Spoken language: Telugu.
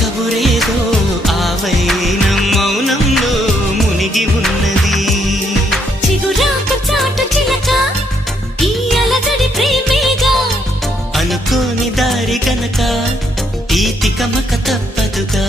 కబురేదో ఆవైనం మౌనంలో మునిగి ఉన్నది. చిగురాకు చాటు చిలక ఈ అలజడి ప్రేమేగా, అనుకోని దారి గనక ఈ తికమక తప్పదుగా.